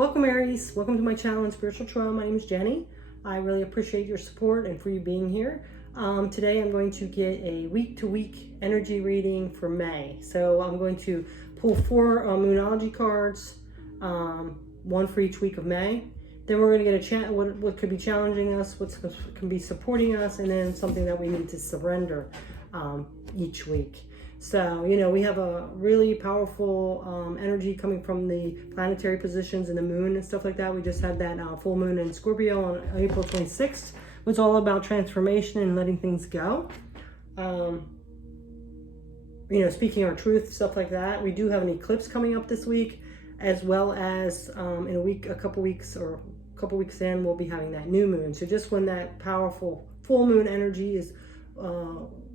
Welcome Aries, welcome to my channel on Spiritual Tarot. My name is Jenny. I really appreciate your support and for you being here. Today I'm going to get a week-to-week energy reading for May. So I'm going to pull 4 Moonology cards, one for each week of May. Then we're going to get what could be challenging us, what can be supporting us, and then something that we need to surrender each week. So, we have a really powerful energy coming from the planetary positions and the moon and stuff like that. We just had that full moon in Scorpio on April 26th. It was all about transformation and letting things go. Speaking our truth, stuff like that. We do have an eclipse coming up this week, as well as in a couple weeks in, we'll be having that new moon. So just when that powerful full moon energy is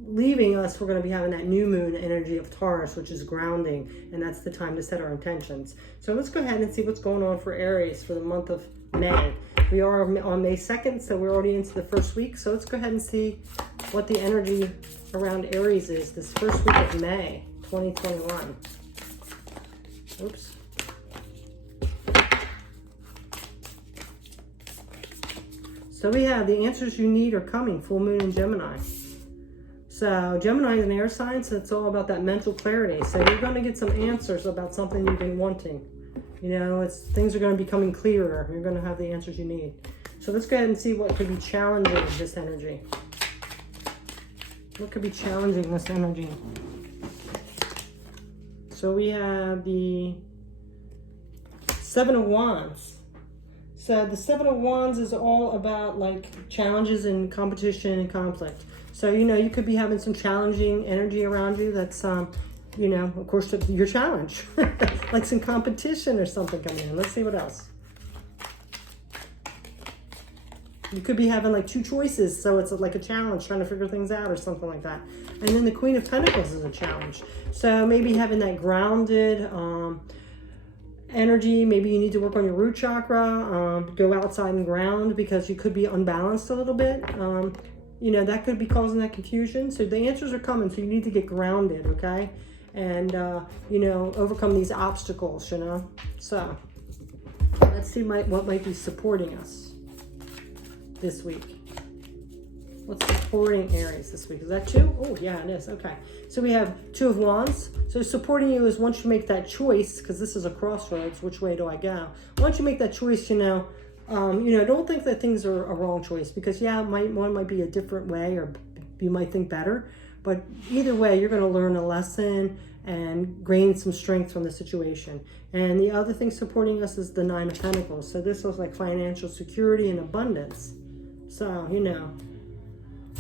leaving us, we're going to be having that new moon energy of Taurus, which is grounding, and that's the time to set our intentions. So let's go ahead and see what's going on for Aries for the month of May. We are on May 2nd, so we're already into the first week. So let's go ahead and see what the energy around Aries is this first week of May 2021. Oops. So we have the answers you need are coming, full moon in Gemini. So Gemini is an air sign, so it's all about that mental clarity. So you're going to get some answers about something you've been wanting. Things are going to be becoming clearer. You're going to have the answers you need. So let's go ahead and see what could be challenging this energy. What could be challenging this energy? So we have the 7 of Wands. So the 7 of Wands is all about like challenges and competition and conflict. So, you could be having some challenging energy around you that's, of course, your challenge. Like some competition or something coming in. Let's see what else. You could be having like 2 choices, so it's like a challenge, trying to figure things out or something like that. And then the Queen of Pentacles is a challenge. So maybe having that grounded energy. Maybe you need to work on your root chakra, go outside and ground because you could be unbalanced a little bit. That could be causing that confusion. So the answers are coming, so you need to get grounded, okay? And, overcome these obstacles, So let's see what might be supporting us this week. What's supporting Aries this week? Is that 2? Oh, yeah, it is. Okay. So we have 2 of Wands. So supporting you is once you make that choice, because this is a crossroads, which way do I go? Once you make that choice, don't think that things are a wrong choice, because one might be a different way, or you might think better, but either way, you're going to learn a lesson and gain some strength from the situation. And the other thing supporting us is the 9 of Pentacles. So this was like financial security and abundance. So,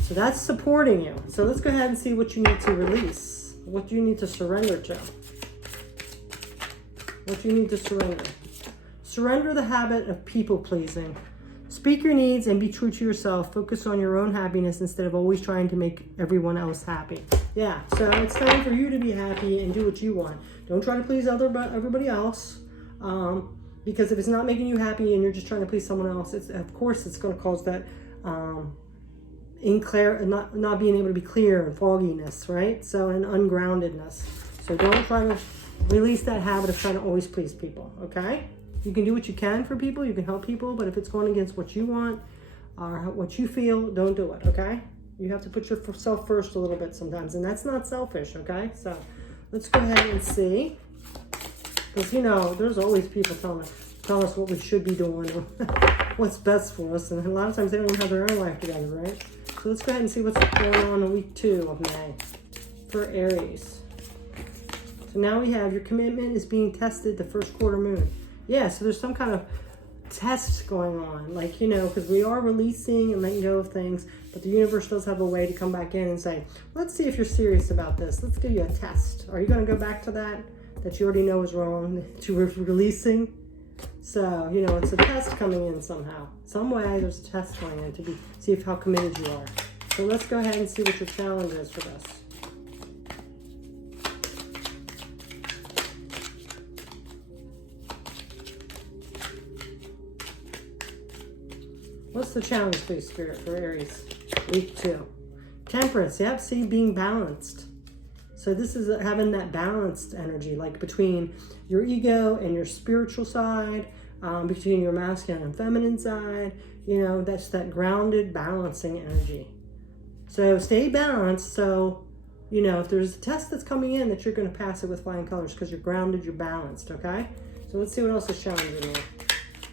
so that's supporting you. So let's go ahead and see what you need to release. What do you need to surrender to? What do you need to surrender? Surrender the habit of people-pleasing. Speak your needs and be true to yourself. Focus on your own happiness instead of always trying to make everyone else happy. Yeah, so it's time for you to be happy and do what you want. Don't try to please everybody else. Because if it's not making you happy and you're just trying to please someone else, of course it's going to cause that not being able to be clear and fogginess, right? So, and ungroundedness. So don't try to release that habit of trying to always please people, okay? You can do what you can for people, you can help people, but if it's going against what you want or what you feel, don't do it, okay? You have to put yourself first a little bit sometimes, and that's not selfish, okay? So let's go ahead and see. Because, there's always people telling us what we should be doing or what's best for us, and a lot of times they don't even have their own life together, right? So let's go ahead and see what's going on in week 2 of May for Aries. So now we have your commitment is being tested the first quarter moon. Yeah, so there's some kind of test going on, like, because we are releasing and letting go of things, but the universe does have a way to come back in and say, let's see if you're serious about this. Let's give you a test. Are you going to go back to that you already know is wrong, that you were releasing? So, it's a test coming in somehow. Some way there's a test going in to see how committed you are. So let's go ahead and see what your challenge is for this. What's the challenge, please, Spirit, for Aries? Week 2. Temperance. Yep, see, being balanced. So this is having that balanced energy, like between your ego and your spiritual side, between your masculine and feminine side. You know, that's that grounded, balancing energy. So stay balanced. So, you know, if there's a test that's coming in, that you're going to pass it with flying colors because you're grounded, you're balanced, okay? So let's see what else is challenging you.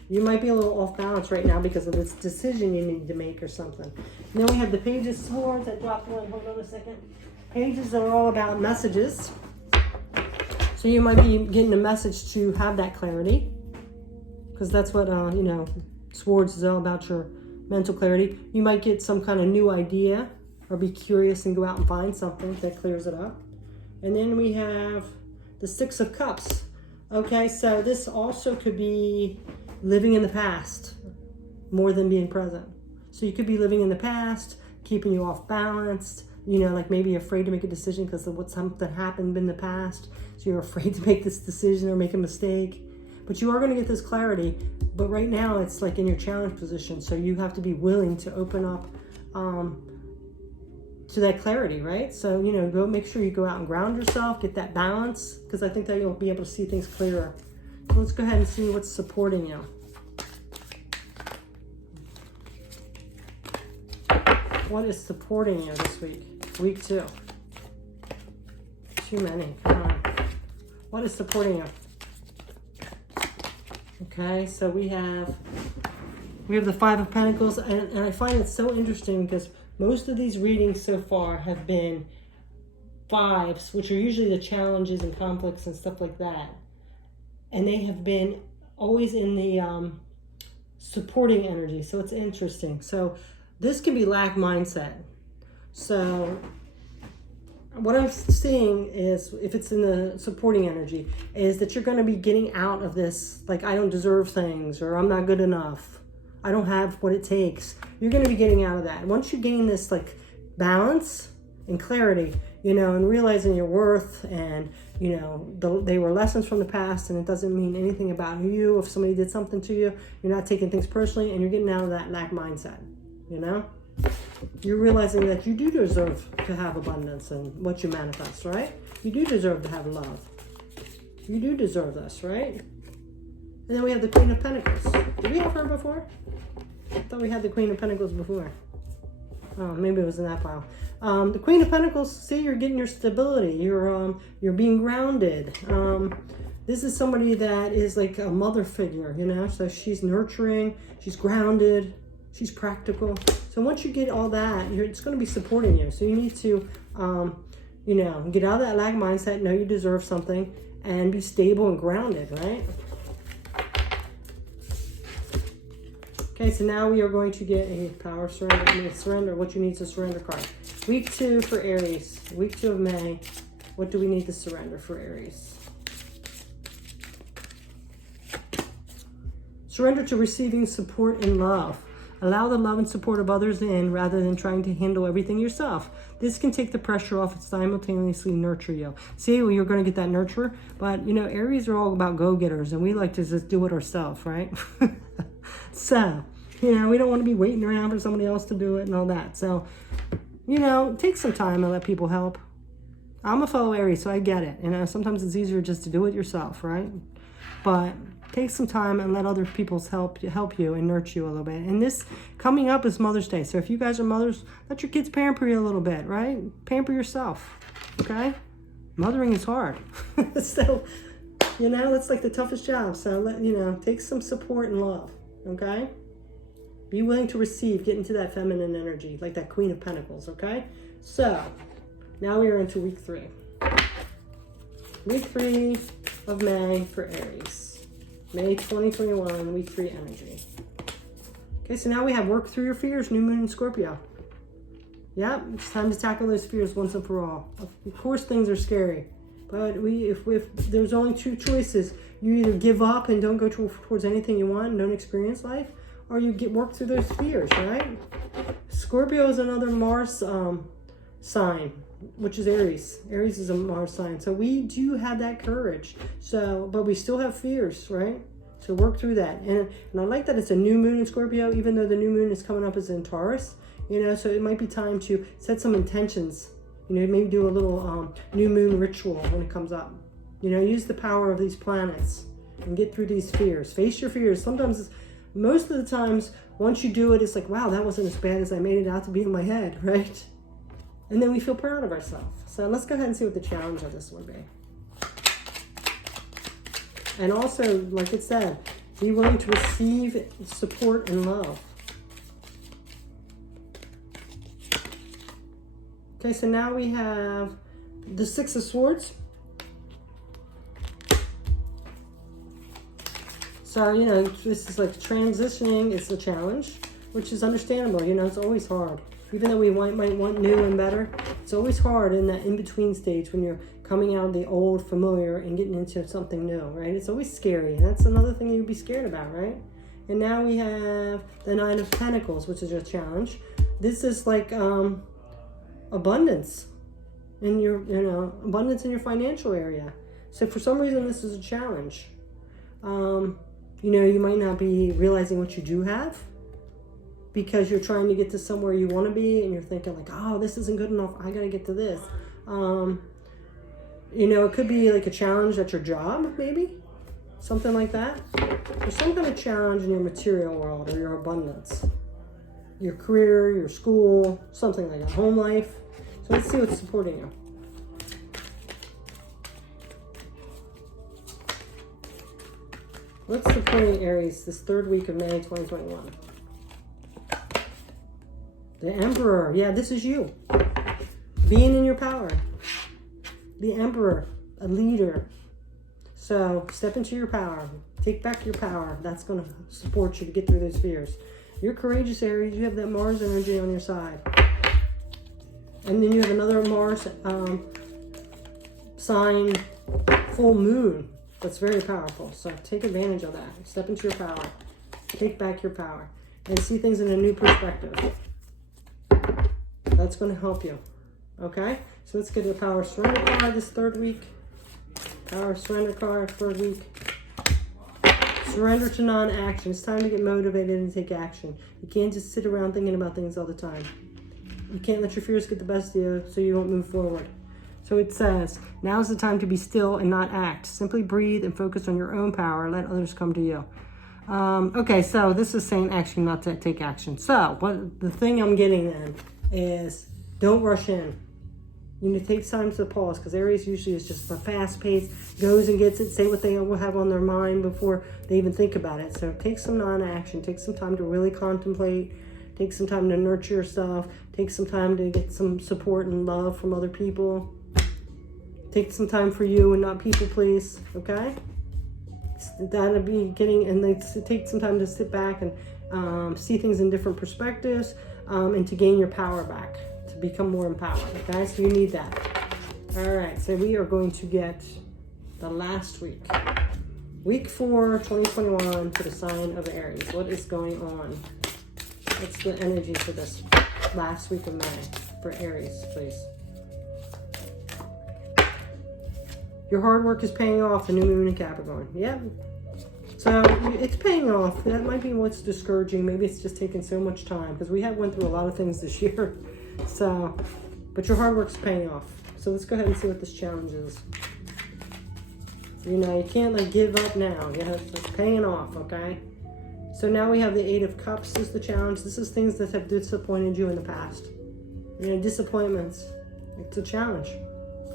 You might be a little off balance right now because of this decision you need to make or something. And then we have the Page of Swords that dropped one. Hold on a second. Pages are all about messages. So you might be getting a message to have that clarity, because that's what, you know, Swords is all about, your mental clarity. You might get some kind of new idea or be curious and go out and find something that clears it up. And then we have the Six of Cups. Okay, so this also could be living in the past more than being present. So you could be living in the past, keeping you off balanced, you know, like maybe you're afraid to make a decision because of what something happened in the past. So you're afraid to make this decision or make a mistake. But you are going to get this clarity. But right now it's like in your challenge position. So you have to be willing to open up to that clarity, right? So, you know, go make sure you go out and ground yourself, get that balance, because I think that you'll be able to see things clearer. So let's go ahead and see what's supporting you. What is supporting you this week? Week 2. Too many. Come on. What is supporting you? Okay, so we have the Five of Pentacles, and I find it so interesting because most of these readings so far have been fives, which are usually the challenges and conflicts and stuff like that. And they have been always in the supporting energy. So it's interesting. So this can be lack mindset. So what I'm seeing is, if it's in the supporting energy, is that you're going to be getting out of this, like, I don't deserve things, or I'm not good enough, I don't have what it takes. You're going to be getting out of that. Once you gain this, like, balance and clarity, you know, and realizing your worth, and, you know, they were lessons from the past, and it doesn't mean anything about you. If somebody did something to you, you're not taking things personally, and you're getting out of that lack mindset, you know? You're realizing that you do deserve to have abundance and what you manifest, right? You do deserve to have love. You do deserve this, right? And then we have the Queen of Pentacles. Did we have her before? I thought we had the Queen of Pentacles before. Oh, maybe it was in that pile. The Queen of Pentacles, see, you're getting your stability. You're being grounded. This is somebody that is like a mother figure, you know? So she's nurturing, she's grounded, she's practical. So once you get all that, it's going to be supporting you. So you need to, you know, get out of that lack mindset, know you deserve something, and be stable and grounded, right? Okay, so now we are going to get a power surrender, what you need to surrender card. Week 2 for Aries, week 2 of May. What do we need to surrender for Aries? Surrender to receiving support and love. Allow the love and support of others in rather than trying to handle everything yourself. This can take the pressure off and simultaneously nurture you. See, well, you're going to get that nurture, but, you know, Aries are all about go-getters, and we like to just do it ourselves, right? So, you know, we don't want to be waiting around for somebody else to do it and all that. So, you know, take some time and let people help. I'm a fellow Aries, so I get it. You know, sometimes it's easier just to do it yourself, right? But take some time and let other people help you and nurture you a little bit. And this coming up is Mother's Day. So if you guys are mothers, let your kids pamper you a little bit, right? Pamper yourself, okay? Mothering is hard. So, you know, it's like the toughest job. So, you know, take some support and love, okay? Be willing to receive. Get into that feminine energy, like that Queen of Pentacles, okay? So, now we are into week 3. Week 3 of May for Aries. May 2021, week 3 energy. Okay, so now we have work through your fears, new moon in Scorpio. Yep, it's time to tackle those fears once and for all. Of course, things are scary, but if there's only 2 choices, you either give up and don't go towards anything you want and don't experience life, or you work through those fears, right? Scorpio is another Mars sign, which is Aries. Aries is a Mars sign. So we do have that courage. So, but we still have fears, right? So work through that. And I like that it's a new moon in Scorpio, even though the new moon is coming up as in Taurus, you know, so it might be time to set some intentions, you know, maybe do a little new moon ritual when it comes up. You know, use the power of these planets. and get through these fears. Face your fears. Sometimes, most of the times, once you do it, it's like, wow, that wasn't as bad as I made it out to be in my head, right? And then we feel proud of ourselves. So let's go ahead and see what the challenge of this would be. And also, like it said, be willing to receive support and love. Okay, so now we have the Six of Swords. So, you know, this is like transitioning. It's a challenge, which is understandable. You know, it's always hard. Even though we might want new and better, it's always hard in that in-between stage when you're coming out of the old familiar and getting into something new, right? It's always scary. And that's another thing you'd be scared about, right? And now we have the Nine of Pentacles, which is a challenge. This is like abundance in your, abundance in your financial area. So for some reason, this is a challenge. You might not be realizing what you do have because you're trying to get to somewhere you want to be and you're thinking like, oh, this isn't good enough. I got to get to this. It could be like a challenge at your job, maybe something like that. There's some kind of challenge in your material world or your abundance, your career, your school, something like that, home life. So let's see what's supporting you. What's supporting Aries this third week of May 2021? The Emperor. Yeah, this is you. Being in your power. The Emperor, a leader. So step into your power. Take back your power. That's going to support you to get through those fears. You're courageous, Aries. You have that Mars energy on your side. And then you have another Mars sign, full moon. That's very powerful. So take advantage of that. Step into your power. Take back your power. And see things in a new perspective. That's going to help you. Okay? So let's get the Power Surrender card this third week. Power Surrender card, third week. Surrender to non-action. It's time to get motivated and take action. You can't just sit around thinking about things all the time. You can't let your fears get the best of you so you won't move forward. So it says, now is the time to be still and not act. Simply breathe and focus on your own power. Let others come to you. Okay, so this is saying action, not to take action. So what the thing I'm getting then is don't rush in. You need to take time to pause because Aries usually is just a fast pace, goes and gets it, say what they will have on their mind before they even think about it. So take some non-action, take some time to really contemplate, take some time to nurture yourself, take some time to get some support and love from other people. Take some time for you and not people please, okay? That'll be getting, and take some time to sit back and see things in different perspectives and to gain your power back, to become more empowered, okay? So you need that. All right, so we are going to get the last week. Week 4, 2021 for the sign of Aries. What is going on? What's the energy for this last week of May for Aries, please? Your hard work is paying off, the new moon in Capricorn. Yep. So it's paying off. That might be what's discouraging. Maybe it's just taking so much time because we have went through a lot of things this year. So, but your hard work's paying off. So let's go ahead and see what this challenge is. You can't like give up now. It's paying off, okay? So now we have the Eight of Cups is the challenge. This is things that have disappointed you in the past. Disappointments. It's a challenge.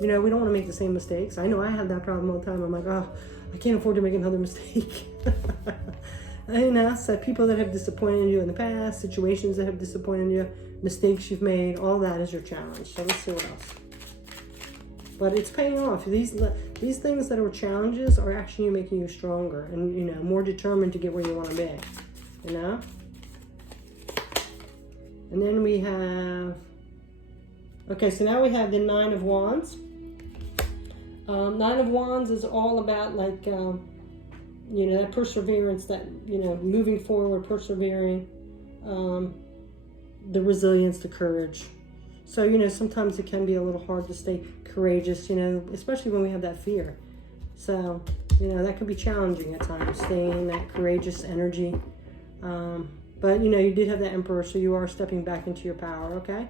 We don't want to make the same mistakes. I know I had that problem all the time. I'm like, oh, I can't afford to make another mistake. So people that have disappointed you in the past, situations that have disappointed you, mistakes you've made, all that is your challenge. So let's see what else. But it's paying off. These things that are challenges are actually making you stronger and, more determined to get where you want to be, And then we have, okay, so now we have the Nine of Wands. Nine of Wands is all about like, that perseverance, that, moving forward, persevering, the resilience, the courage. So, sometimes it can be a little hard to stay courageous, especially when we have that fear. So, that can be challenging at times, staying in that courageous energy. But, you did have that Emperor, so you are stepping back into your power, okay?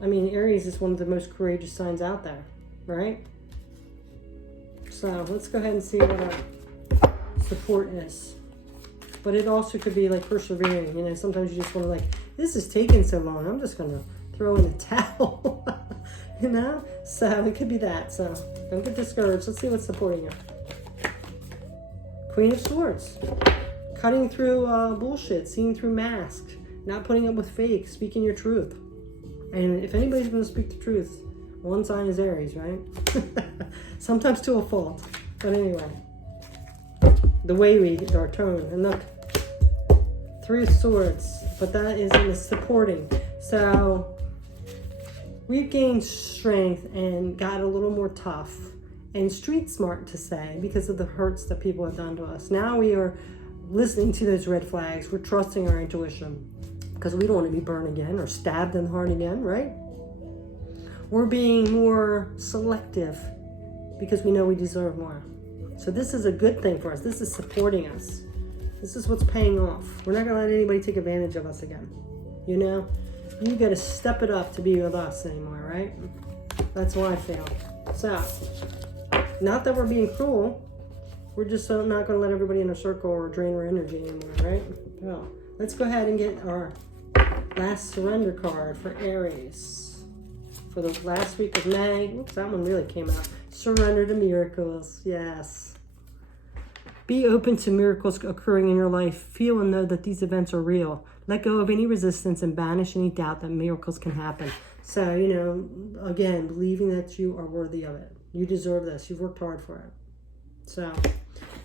I mean, Aries is one of the most courageous signs out there, right? So let's go ahead and see what support is. But it also could be like persevering. You know, sometimes you just want to like, this is taking so long, I'm just going to throw in the towel. You know? So it could be that. So don't get discouraged. Let's see what's supporting you. Queen of Swords. Cutting through bullshit, seeing through masks, not putting up with fake, speaking your truth. And if anybody's going to speak the truth, one sign is Aries, right? Sometimes to a fault. But anyway, the way we get our tone. And look, 3 of Swords, but that is in the supporting. So we've gained strength and got a little more tough and street smart to say because of the hurts that people have done to us. Now we are listening to those red flags. We're trusting our intuition because we don't want to be burned again or stabbed in the heart again, right? We're being more selective because we know we deserve more. So this is a good thing for us. This is supporting us. This is what's paying off. We're not going to let anybody take advantage of us again. You know, you got to step it up to be with us anymore, right? That's how I feel. So, not that we're being cruel. We're just not going to let everybody in our circle or drain our energy anymore, right? Well, let's go ahead and get our last surrender card for Aries for the last week of May. Oops, that one really came out. Surrender to miracles. Yes. Be open to miracles occurring in your life. Feel and know that these events are real. Let go of any resistance and banish any doubt that miracles can happen. So, you know, again, believing that you are worthy of it. You deserve this. You've worked hard for it. So,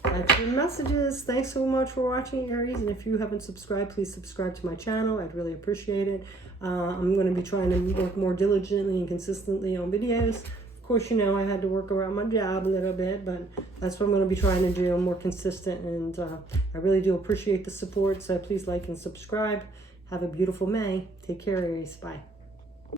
that's your messages. Thanks so much for watching, Aries. And if you haven't subscribed, please subscribe to my channel. I'd really appreciate it. I'm going to be trying to work more diligently and consistently on videos. Of course, you know, I had to work around my job a little bit, but that's what I'm going to be trying to do. I'm more consistent, and I really do appreciate the support. So please like and subscribe. Have a beautiful May. Take care, Aries. Bye.